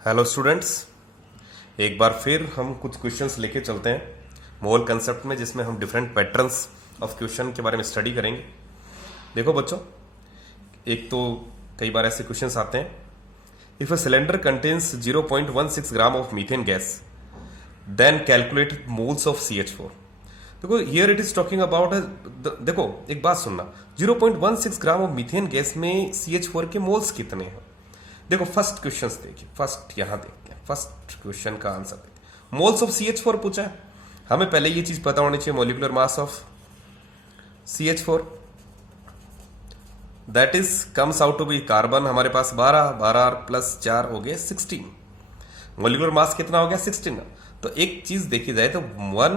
Hello students, एक बार फिर हम कुछ क्वेश्चंस लेके चलते हैं मोल कंसेप्ट में, जिसमें हम डिफरेंट पैटर्न्स ऑफ क्वेश्चन के बारे में स्टडी करेंगे। देखो बच्चों, एक तो कई बार ऐसे क्वेश्चंस आते हैं, if a cylinder contains 0.16 gram of methane gas then calculate moles of CH4। देखो here it is talking about, देखो एक बात सुनना, 0.16 ग्राम ऑफ मीथेन गैस में CH4 के मोल्स कितने हैं। देखो फर्स्ट क्वेश्चन देखिए, फर्स्ट यहां देखते हैं, फर्स्ट क्वेश्चन का आंसर देखते हैं। मोल्स ऑफ CH4 पूछा है, हमें पहले ये चीज पता होनी चाहिए, molecular mass of CH4 that is comes out to be carbon हमारे पास 12 प्लस 4 हो गए 16। मॉलिक्यूलर मास कितना हो गया 16। तो एक चीज देखी जाए तो 1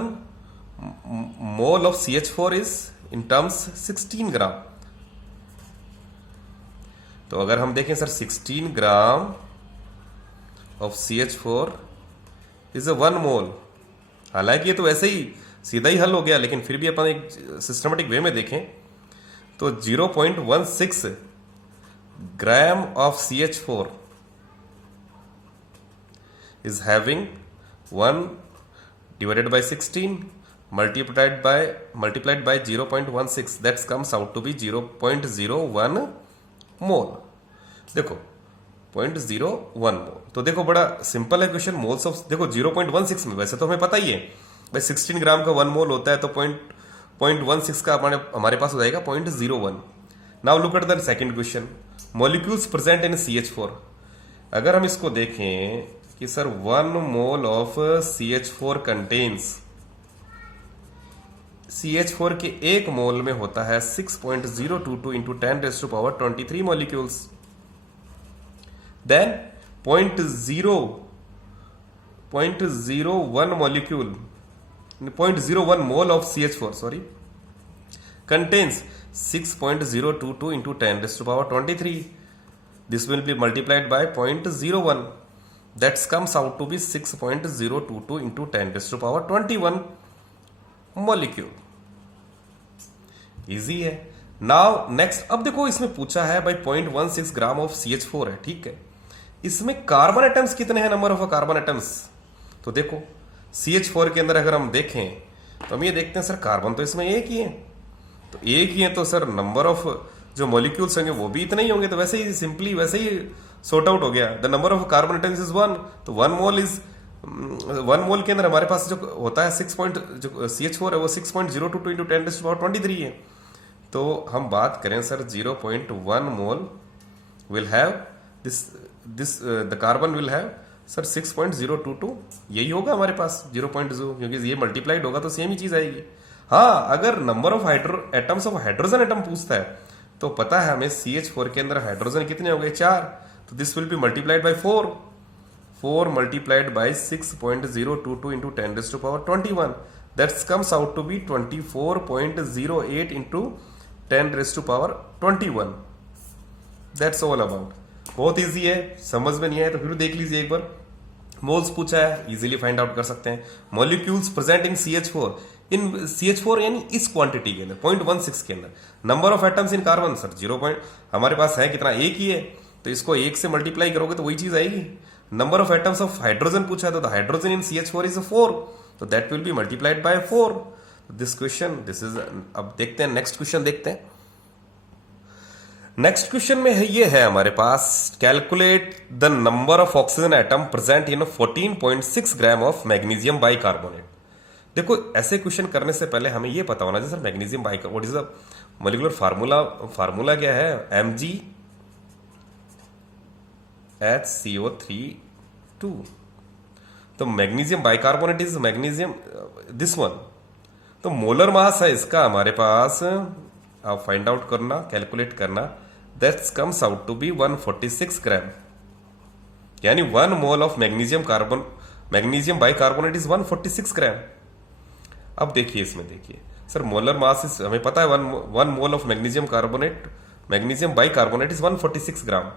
mole of CH4 is in terms 16 ग्राम। तो अगर हम देखें sir 16 gram of CH4 is a 1 मोल। हालांकि ये तो वैसे ही सीधा ही हल हो गया, लेकिन फिर भी अपन एक सिस्टमेटिक वे में देखें तो 0.16 gram of CH4 is having 1 divided by 16 multiplied by 0.16 that comes out to be 0.01 मोल। देखो 0.01 मोल, तो देखो बड़ा सिंपल है क्वेश्चन। मोल्स ऑफ, देखो 0.16 में वैसे तो हमें पता ही है भाई 16 ग्राम का 1 मोल होता है, तो 0.16 का हमारे पास हो जाएगा 0.01। Now look at the second question, molecules present in CH4। अगर हम इसको देखें कि sir 1 mole of CH4 contains, CH4 के एक मोल में होता है 6.022 into 10⁻23 molecules. Then 0.01 molecule 0.01 mole of CH4 sorry contains 6.022 into 10⁻23. This will be multiplied by 0.01. That comes out to be 6.022 into 10⁻21 molecule. Easy है। नाउ नेक्स्ट, अब देखो इसमें पूछा है भाई 0.16 ग्राम ऑफ CH4 है, ठीक है। इसमें कार्बन एटम्स कितने हैं, नंबर ऑफ कार्बन एटम्स। तो देखो CH4 के अंदर अगर हम देखें तो हम ये देखते हैं सर कार्बन तो इसमें एक ही है, तो एक ही है, तो सर नंबर ऑफ जो मॉलिक्यूल्स होंगे वो भी इतने ही होंगे। तो वैसे ही सिंपली वैसे ही सॉर्ट आउट हो गया। The number of carbon atoms is 1, तो 1 मोल इज 1 मोल के अंदर हमारे पास जो होता है 6 जो CH4 है वो 6.022 इंटू 10⁻23 है। तो हम बात करें sir 0.1 mole will have this the carbon will have sir 6.022, यही होगा हमारे पास 0.0, क्योंकि ये मल्टीप्लाइड होगा तो सेम ही चीज आएगी। हाँ, अगर number of atoms of hydrogen atom पूछता है तो पता है हमें CH4 के अंदर हाइड्रोजन कितने हो गए 4, तो this will be multiplied by 4 multiplied by 6.022 into 10⁻21, that comes out to be 24.08 into 10⁻21। That's all about। बहुत इजी है, समझ में नहीं आया तो फिर देख लीजिए एक बार। मोल्स पूछा है, इजीली फाइंड आउट कर सकते हैं। मॉलिक्यूल्स प्रेजेंट इन CH4 यानी इस क्वांटिटी के अंदर 0.16 के अंदर। Number of atoms in carbon sir 0 हमारे पास है कितना, एक ही है, तो इसको 1 से मल्टीप्लाई करोगे तो वही चीज आएगी। Number of atoms of hydrogen पूछा है, तो हाइड्रोजन इन CH4 इज 4, तो that will be multiplied by 4। This question this is, अब देखते हैं नेक्स्ट क्वेश्चन देखते हैं। नेक्स्ट क्वेश्चन में है, ये है हमारे पास, calculate the number of oxygen atom present in 14.6 gram of magnesium bicarbonate. देखो ऐसे क्वेश्चन करने से पहले हमें ये पता होना चाहिए sir magnesium bicarbonate, what is the molecular formula क्या है, MgHCO3 तो magnesium bicarbonate is magnesium this one. तो मोलर मास है इसका हमारे पास, आप फाइंड आउट करना, कैलकुलेट करना, that comes out to be 146 gram, यानी 1 mole of magnesium bicarbonate is 146 gram. अब देखिए इसमें देखिए सर मोलर मास इज, हमें पता है 1 mole of magnesium bicarbonate is 146 gram.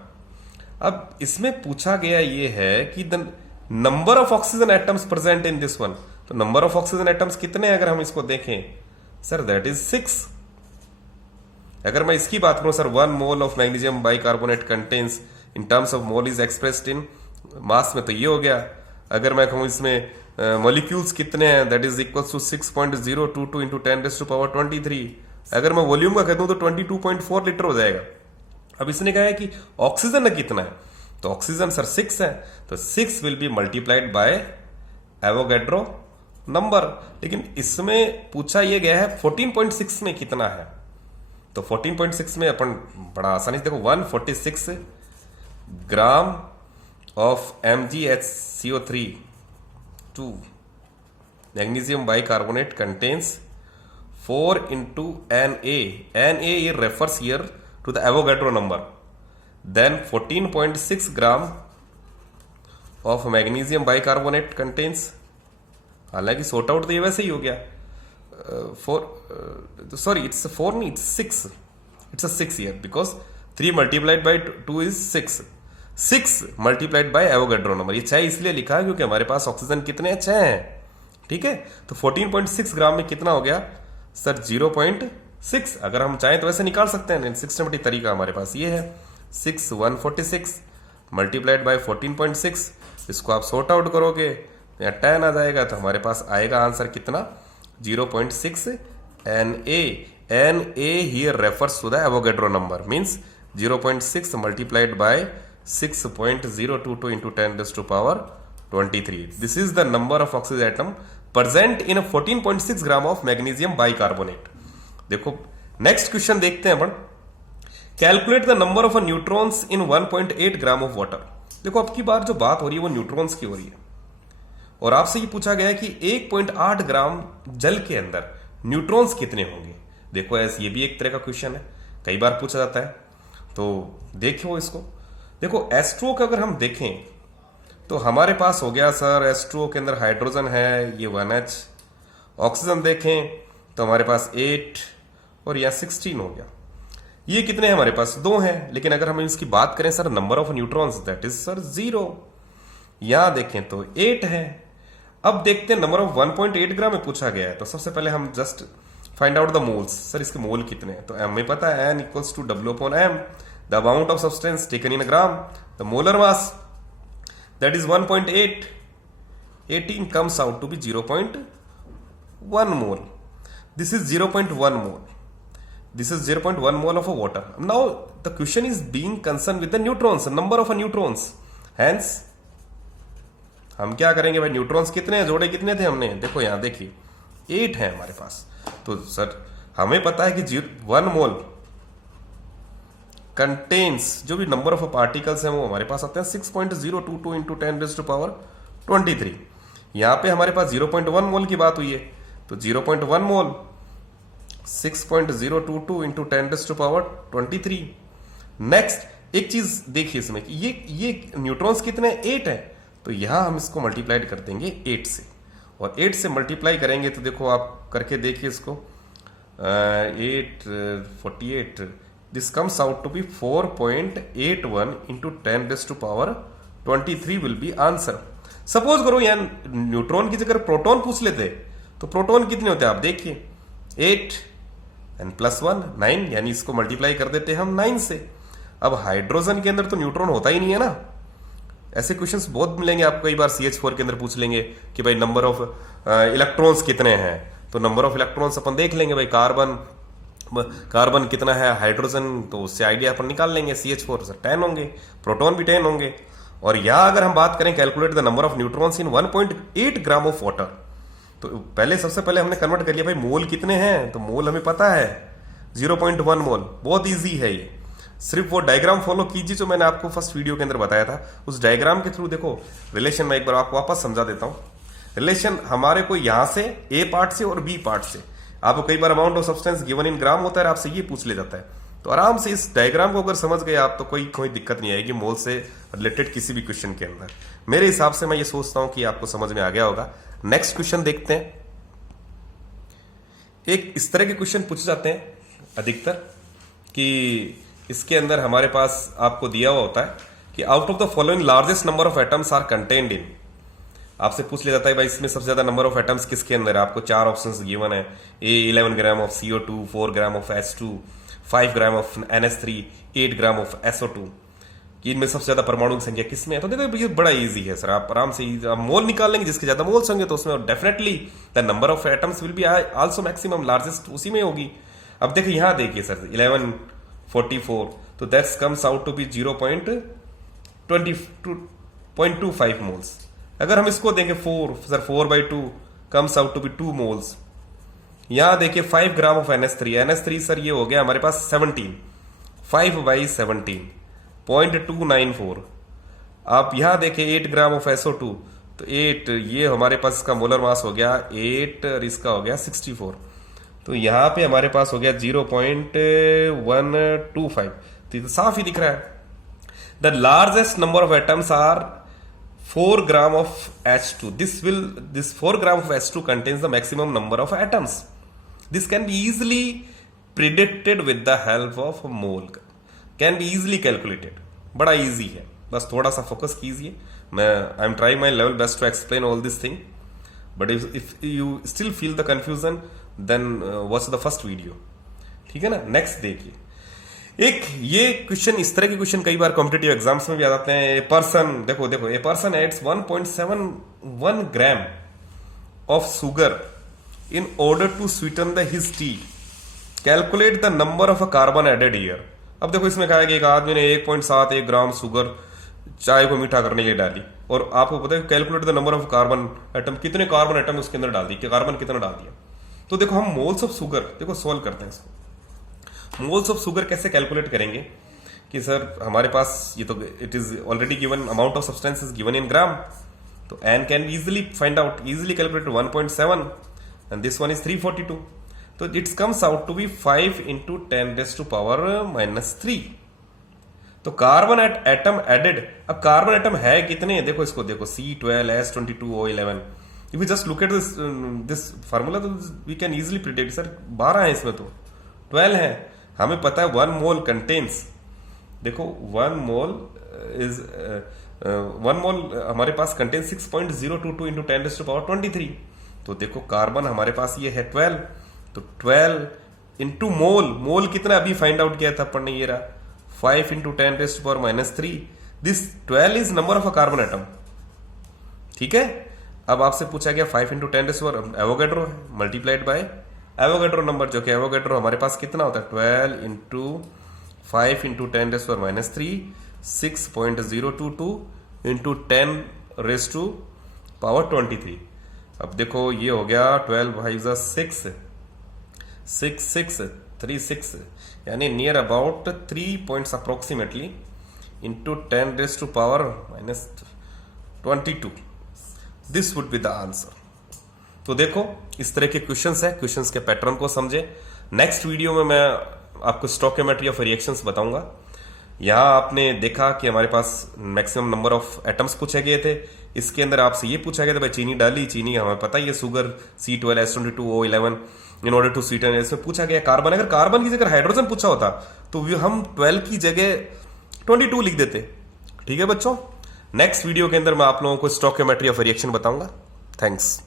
अब इसमें पूछा गया ये है कि the number of oxygen atoms present in this one, तो नंबर ऑफ ऑक्सीजन एटम्स कितने हैं अगर हम इसको देखें सर दैट इज 6। अगर मैं इसकी बात करूं sir 1 mole of magnesium bicarbonate contains in terms of mole is expressed in mass में तो ये हो गया। अगर मैं कहूँ इसमें मॉलिक्यूल्स कितने हैं, that is equal to 6.022 into 10⁻23। अगर मैं वॉल्यूम का कह दूं तो 22.4 लीटर हो जाएगा। अब इसने कहा है कि ऑक्सीजन कितना है, तो ऑक्सीजन सर 6 है, तो 6 will be multiplied by Avogadro number. लेकिन इसमें पूछा यह गया है 14.6 में कितना है, तो 14.6 में अपन बड़ा आसानी से देखो 146 gram of MgHCO3 2 magnesium bicarbonate contains 4 into Na. Na refers here to the Avogadro number. Then 14.6 gram of magnesium bicarbonate contains, हालांकि सॉर्ट आउट तो ये वैसे ही हो गया, सॉरी इट्स 4 नहीं, it's 6, it's a 6 here because 3 multiplied by 2 is 6, 6 multiplied by Avogadro number। ये 6 इसलिए लिखा है क्योंकि हमारे पास ऑक्सीजन कितने हैं, 6 हैं, ठीक है। तो 14.6 ग्राम में कितना हो गया सर, 0.6। अगर हम चाहें तो वैसे निकाल सकते हैं, सिस्टमेटिक तरीका हमारे पास ये है, 6 146 मल्टीप्लाइड बाय 14.6, इसको आप सॉर्ट आउट करोगे या 10 आ जाएगा, तो हमारे पास आएगा आंसर कितना, 0.6 Na। Na here refers to the Avogadro number, means 0.6 multiplied by 6.022 into 10⁻23। This is the number of oxygen atom present in a 14.6 gram of magnesium bicarbonate. देखो नेक्स्ट क्वेश्चन देखते हैं अपन, calculate the number of neutrons in 1.8 gram of water. देखो अब की बार जो बात हो रही है वो न्यूट्रॉन्स की हो रही है, और आपसे ये पूछा गया है कि 1.8 ग्राम जल के अंदर न्यूट्रॉन्स कितने होंगे। देखो ऐसे ये भी एक तरह का क्वेश्चन है, कई बार पूछा जाता है, तो देखो इसको। देखो H2O का अगर हम देखें तो हमारे पास हो गया सर, H2O के अंदर हाइड्रोजन है ये 1H, ऑक्सीजन देखें तो हमारे पास 8 और यह 16 हो गया। ये कितने हैं हमारे पास, 2 हैं। लेकिन अगर हम इसकी बात करें sir number of neutrons, that is sir 0। यहां देखें तो 8 है। अब देखते हैं नंबर ऑफ 1.8 ग्राम में पूछा गया है, तो सबसे पहले हम just find out the moles. Sir इसके मोल कितने हैं, तो एम में पता है N equals to W/M, the amount of substance taken in gram, the molar mass that is 1.8, 18 comes out to be 0.1 mole. This is 0.1 mole. This is 0.1 mole of a water. Now the question is being concerned with the neutrons, number of neutrons. Hence हम क्या करेंगे भाई, neutrons कितने हैं, जोड़े कितने थे हमने, देखो यहां देखिए 8 है हमारे पास। तो सर हमें पता है कि 1 मोल कंटेन्स, जो भी नंबर ऑफ पार्टिकल्स हैं वो हमारे पास आते हैं 6.022 इंटू 10⁻23। यहां पे हमारे पास 0.1 मोल की बात हुई है, तो 0.1 मोल 6.022 इंटू 10⁻23। नेक्स्ट एक चीज देखिए इसमें कि ये न्यूट्रॉन्स कितने, 8 है, तो यहां हम इसको मल्टीप्लाइड कर देंगे 8 से, और 8 से मल्टीप्लाई करेंगे तो देखो आप करके देखिए इसको, 848, this comes out to be 4.81 into 10⁻23 will be answer। Suppose करो यार न्यूट्रॉन की जगह प्रोटॉन पूछ लेते तो प्रोटॉन कितने होते हैं आप देखिए, 8 एंड +1 9, यानी इसको मल्टीप्लाई कर देते हैं हम 9 से। अब हाइड्रोजन के अंदर तो न्यूट्रॉन होता ही नहीं है ना, ऐसे क्वेश्चंस बहुत मिलेंगे आपको, कई बार CH4 के अंदर पूछ लेंगे कि भाई नंबर ऑफ इलेक्ट्रॉन्स कितने हैं, तो नंबर ऑफ इलेक्ट्रॉन्स अपन देख लेंगे भाई, कार्बन कितना है, हाइड्रोजन, तो उससे आइडिया अपन निकाल लेंगे, CH4 से 10 होंगे, प्रोटॉन भी 10 होंगे। और यहां अगर हम बात करें calculate the number of neutrons in 1.8 gram of water, तो पहले सबसे पहले हमने कन्वर्ट कर लिया भाई मोल कितने हैं, तो मोल हमें पता है 0.1 मोल, बहुत ईजी है ये। सिर्फ वो डायग्राम फॉलो कीजिए जो मैंने आपको फर्स्ट वीडियो के अंदर बताया था, उस डायग्राम के थ्रू देखो रिलेशन मैं एक बार आपको वापस समझा देता हूं। रिलेशन हमारे को यहां से ए पार्ट से और बी पार्ट से, आपको कई बार amount of substance given in gram होता है, आपसे ये पूछ ले जाता है, तो आराम से इस डायग्राम को अगर समझ गए आप तो कोई दिक्कत नहीं आएगी मोल से रिलेटेड किसी भी क्वेश्चन के अंदर। मेरे हिसाब से मैं ये सोचता हूं कि आपको समझ में आ गया होगा। नेक्स्ट क्वेश्चन देखते हैं। एक इस तरह के क्वेश्चन पूछे जाते हैं अधिकतर कि इसके अंदर हमारे पास आपको दिया हुआ होता है कि out of the following largest number of atoms are contained in, आपसे पूछ लिया जाता है भाई इसमें सबसे ज्यादा नंबर ऑफ एटम्स किसके अंदर है, आपको 4 ऑप्शंस गिवन है, ए 11 gram of CO2, 4 gram of H2, 5 gram of NH3, 8 gram of SO2। कि इनमें सबसे ज्यादा परमाणु की संख्या किसमें है, तो देखो ये बड़ा इजी है सर, आप आराम से आप मोल निकाल लेंगे, जिसके ज्यादा मोल्स होंगे तो उसमें definitely the number of atoms will be also maximum largest उसी में होगी। अब देखिए यहां देखिए सर 1144, तो that's comes out to be 0.25 moles. अगर हम इसको देंगे 4/2 comes out to be 2 moles. यहां देखिए 5 ग्राम ऑफ NH3 सर ये हो गया हमारे पास 17, 5/17 0.294। आप यहां देखिए 8 ग्राम ऑफ SO2, तो 8 ये हमारे पास इसका मोलर मास हो गया 8 और इसका हो गया 64, तो यहां पे हमारे पास हो गया 0.125। तो ये साफ ही दिख रहा है the largest number of atoms are 4 gram of H2. This 4 gram of H2 contains the maximum number of atoms. This can be easily predicted with the help of mole. Can be easily calculated. बड़ा easy है, बस थोड़ा सा focus कीजिए। मैं I am trying my level best to explain all this thing, but if you still feel the confusion then watch the first video. ठीक है ना। नेक्स्ट देखिए, एक ये क्वेश्चन, इस तरह के क्वेश्चन कई बार कॉम्पिटेटिव एग्जाम्स में भी आ जाते हैं। ए पर्सन, देखो a person adds 1.71 gram of sugar in order to sweeten the his tea, calculate the number of a carbon added year. अब देखो इसमें कहा है कि एक आदमी ने 1.71 ग्राम सुगर चाय को मीठा करने के लिए डाली, और आपको पता है calculate the number of carbon atom, कितने कार्बन एटम उसके अंदर डाल दी, कार्बन कितना डाल दिया। तो देखो हम मोल्स ऑफ सुगर, देखो सॉल्व करते हैं इसको। मोल्स ऑफ सुगर कैसे कैलकुलेट करेंगे कि सर हमारे पास ये तो it is already given, amount of substance is given in gram, तो an can easily find out, easily calculate 1.7 and this one is 342, तो it's comes out to be 5 × 10⁻³ तो कार्बन एटम एडेड। अब carbon atom है कितने, देखो इसको देखो C12 S22 O11। If you just look at this formula तो we can easily predict, sir 12 है इसमें तो 12 है। हमें पता है 1 मोल कंटेन्स, देखो 1 मोल हमारे पास कंटेन्स 6.022 × 10⁻23। तो देखो कार्बन हमारे पास ये है 12, तो 12 इंटू मोल कितना अभी फाइंड आउट किया था अपन ने, ये रहा 5 × 10⁻³ this 12 is number of a carbon atom. ठीक है। अब आपसे पूछा गया 5 × 10⁻, एवोगैड्रो है, मल्टीप्लाइड बाय एवोगैड्रो नंबर, जो कि एवोगैड्रो हमारे पास कितना होता है 12 × 5 × 10⁻³ 6.022 × 10⁻23। अब देखो ये हो गया 12 × 6 यानी near about 3 points approximately into 10⁻22। This would be the answer. तो देखो इस तरह के क्वेश्चंस है, क्वेश्चंस के पैटर्न को समझे। नेक्स्ट वीडियो में मैं आपको स्टोइकोमेट्री ऑफ रिएक्शंस बताऊंगा। यहां आपने देखा कि हमारे पास मैक्सिमम नंबर ऑफ एटम्स पूछे गए थे, इसके अंदर आपसे ये पूछा गया था भाई चीनी डाली, चीनी हमें पता ही है sugar C12 S22 O11 in order to sweeten. इसमें पूछा गया कार्बन, अगर कार्बन की जगह हाइड्रोजन पूछा होता तो हम 12 की जगह 22 लिख देते। ठीक है बच्चों, नेक्स्ट वीडियो के अंदर मैं आप लोगों को स्टोइकोमेट्री ऑफ रिएक्शन बताऊंगा। थैंक्स।